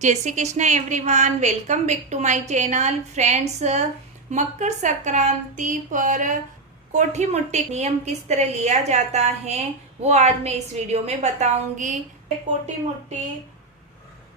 जय Shri Krishna everyone, welcome back to my channel. Friends, Makar Sankranti पर कोठी मुट्ठी नियम किस तरह लिया जाता है वो आज मैं इस वीडियो में बताऊंगी। कोठी मुट्ठी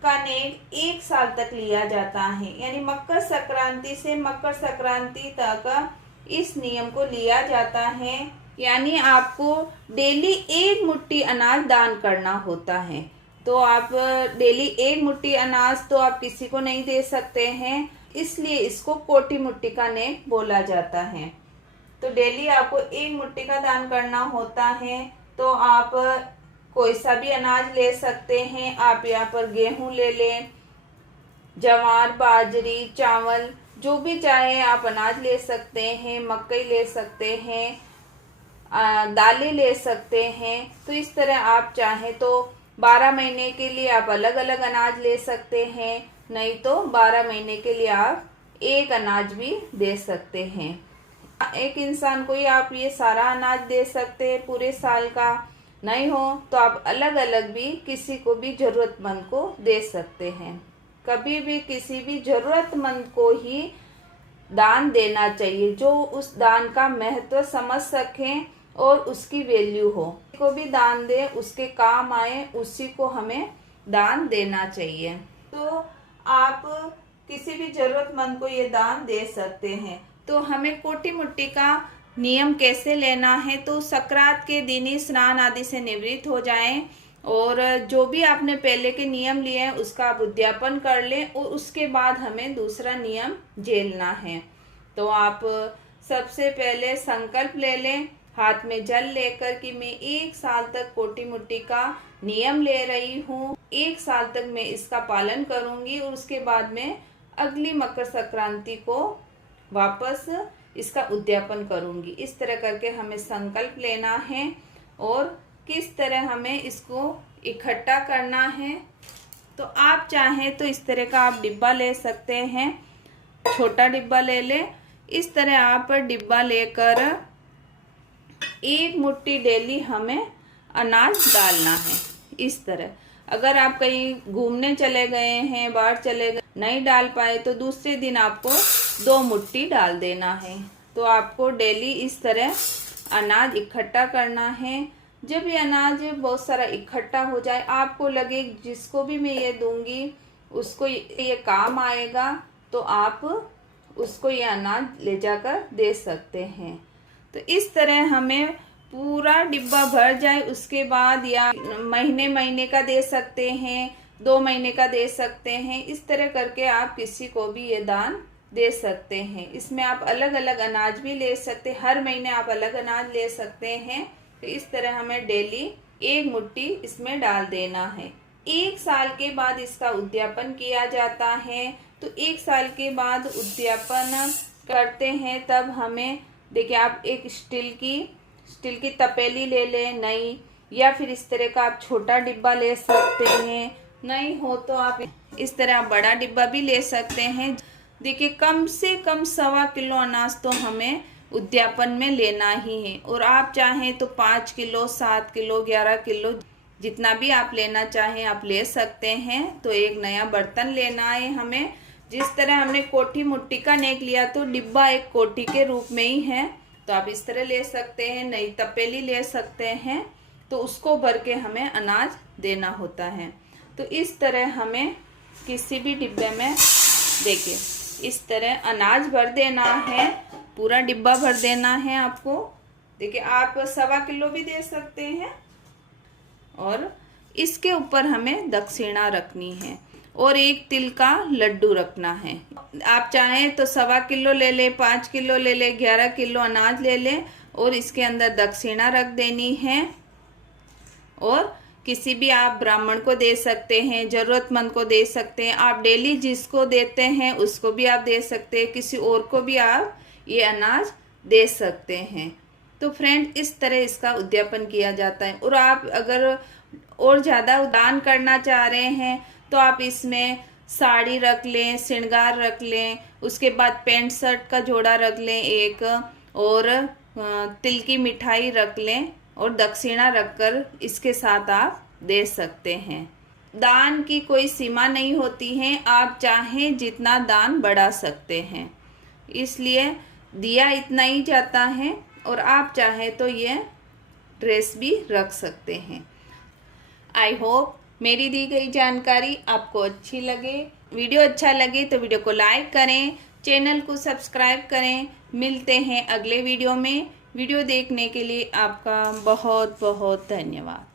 का नेम 1 साल तक लिया जाता है, यानी मकर संक्रांति से मकर संक्रांति तक इस नियम को लिया जाता है। यानी आपको डेली 1 मुट्ठी अनाज दान करना होता है। तो आप डेली 1 मुट्ठी अनाज तो आप किसी को नहीं दे सकते हैं, इसलिए इसको कोठी मुट्ठी का नेम बोला जाता है। तो डेली आपको 1 मुट्ठी का दान करना होता है। तो आप कोई सा भी अनाज ले सकते हैं। आप यहाँ पर गेहूं ले लें, ज्वार, बाजरी, चावल, जो भी चाहे आप अनाज ले सकते हैं। मकई ले सकते हैं, दालें ले सकते हैं। तो इस तरह आप चाहें तो 12 महीने के लिए आप अलग अलग अनाज ले सकते हैं, नहीं तो 12 महीने के लिए आप एक अनाज भी दे सकते हैं। एक इंसान को ही आप ये सारा अनाज दे सकते हैं पूरे साल का, नहीं हो तो आप अलग अलग भी किसी को भी जरूरतमंद को दे सकते हैं। कभी भी किसी भी जरूरतमंद को ही दान देना चाहिए, जो उस दान का महत्व समझ सकें और उसकी वैल्यू हो। को भी दान दे, उसके काम आए, उसी को हमें दान देना चाहिए। तो आप किसी भी जरूरतमंद को ये दान दे सकते हैं। तो हमें कोठी मुट्ठी का नियम कैसे लेना है, तो संक्रांत के दिन ही स्नान आदि से निवृत्त हो जाएं और जो भी आपने पहले के नियम लिए हैं उसका आप उद्यापन कर लें और उसके बाद हमें दूसरा नियम झेलना है। तो आप सबसे पहले संकल्प ले लें, हाथ में जल लेकर कि मैं 1 साल तक कोठी मुट्ठी का नियम ले रही हूँ, 1 साल तक मैं इसका पालन करूंगी और उसके बाद में अगली मकर संक्रांति को वापस इसका उद्यापन करूंगी। इस तरह करके हमें संकल्प लेना है और किस तरह हमें इसको इकट्ठा करना है। तो आप चाहें तो इस तरह का आप डिब्बा ले सकते हैं, छोटा डिब्बा ले लें। इस तरह आप डिब्बा लेकर 1 मुट्ठी डेली हमें अनाज डालना है। इस तरह अगर आप कहीं घूमने चले गए हैं, बाहर चले गए, नहीं डाल पाए तो दूसरे दिन आपको 2 मुट्ठी डाल देना है। तो आपको डेली इस तरह अनाज इकट्ठा करना है। जब ये अनाज बहुत सारा इकट्ठा हो जाए, आपको लगे जिसको भी मैं ये दूंगी उसको ये काम आएगा, तो आप उसको ये अनाज ले जाकर दे सकते हैं। तो इस तरह हमें पूरा डिब्बा भर जाए, उसके बाद या महीने महीने का दे सकते हैं, 2 महीने का दे सकते हैं। इस तरह करके आप किसी को भी ये दान दे सकते हैं। इसमें आप अलग अलग अनाज भी ले सकते हैं, हर महीने आप अलग अनाज ले सकते हैं। तो इस तरह हमें डेली 1 मुट्ठी इसमें डाल देना है। 1 साल के बाद इसका उद्यापन किया जाता है। तो 1 साल के बाद उद्यापन करते हैं तब हमें देखिए, आप एक स्टील की तपेली ले लें, नहीं, या फिर इस तरह का आप छोटा डिब्बा ले सकते हैं, नहीं हो तो आप इस तरह बड़ा डिब्बा भी ले सकते हैं। देखिए, कम से कम 1.25 किलो अनाज तो हमें उद्यापन में लेना ही है। और आप चाहें तो 5 किलो, 7 किलो, 11 किलो, जितना भी आप लेना चाहें आप ले सकते हैं। तो एक नया बर्तन लेना है हमें। जिस तरह हमने कोठी मुट्ठी का नेक लिया तो डिब्बा एक कोठी के रूप में ही है, तो आप इस तरह ले सकते हैं, नई तपेली ले सकते हैं। तो उसको भर के हमें अनाज देना होता है। तो इस तरह हमें किसी भी डिब्बे में देखिए इस तरह अनाज भर देना है, पूरा डिब्बा भर देना है आपको। देखिए, आप 1.25 किलो भी दे सकते हैं। और इसके ऊपर हमें दक्षिणा रखनी है और 1 तिल का लड्डू रखना है। आप चाहें तो 1.25 किलो ले लें, 5 किलो ले लें, 11 किलो अनाज ले लें और इसके अंदर दक्षिणा रख देनी है। और किसी भी आप ब्राह्मण को दे सकते हैं, जरूरतमंद को दे सकते हैं। आप डेली जिसको देते हैं उसको भी आप दे सकते हैं, किसी और को भी आप ये अनाज दे सकते हैं। तो फ्रेंड, इस तरह इसका उद्यापन किया जाता है। और आप अगर और ज़्यादा दान करना चाह रहे हैं तो आप इसमें साड़ी रख लें, श्रृंगार रख लें, उसके बाद पैंट शर्ट का जोड़ा रख लें एक, और तिल की मिठाई रख लें और दक्षिणा रखकर इसके साथ आप दे सकते हैं। दान की कोई सीमा नहीं होती है, आप चाहें जितना दान बढ़ा सकते हैं। इसलिए दिया इतना ही जाता है और आप चाहें तो ये ड्रेस भी रख सकते हैं। आई होप मेरी दी गई जानकारी आपको अच्छी लगे। वीडियो अच्छा लगे तो वीडियो को लाइक करें, चैनल को सब्सक्राइब करें। मिलते हैं अगले वीडियो में। वीडियो देखने के लिए आपका बहुत बहुत धन्यवाद।